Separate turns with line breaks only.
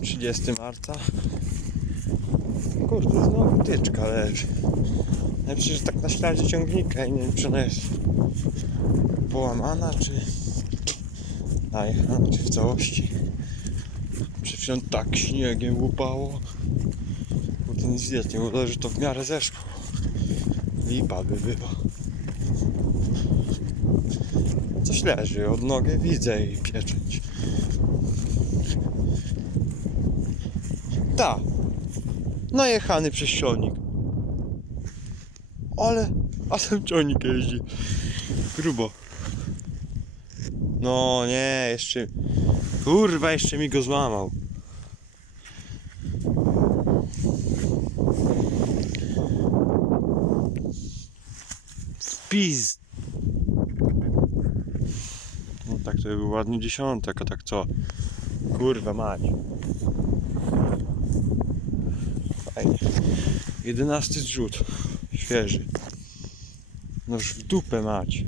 30 marca. Kurde, znowu tyczka leży. Ja przecież tak na śladzie ciągnika i nie wiem czy ona jest połamana, czy najechana, czy w całości. Przed chwilą tak śniegiem łupało. Kurde, nic widać nie było, że to w miarę zeszło. Lipa by była. Coś leży, od nogi widzę i pieczęć. Ta. Najechany przez. Ale, a ten ciągnik jeździ. Grubo. No nie, jeszcze. Kurwa, jeszcze mi go złamał. Wpis. No tak to by był ładny dziesiątek, a tak co? Kurwa mać. Fajnie. Jedenasty zrzut. Świeży. No już w dupę mać.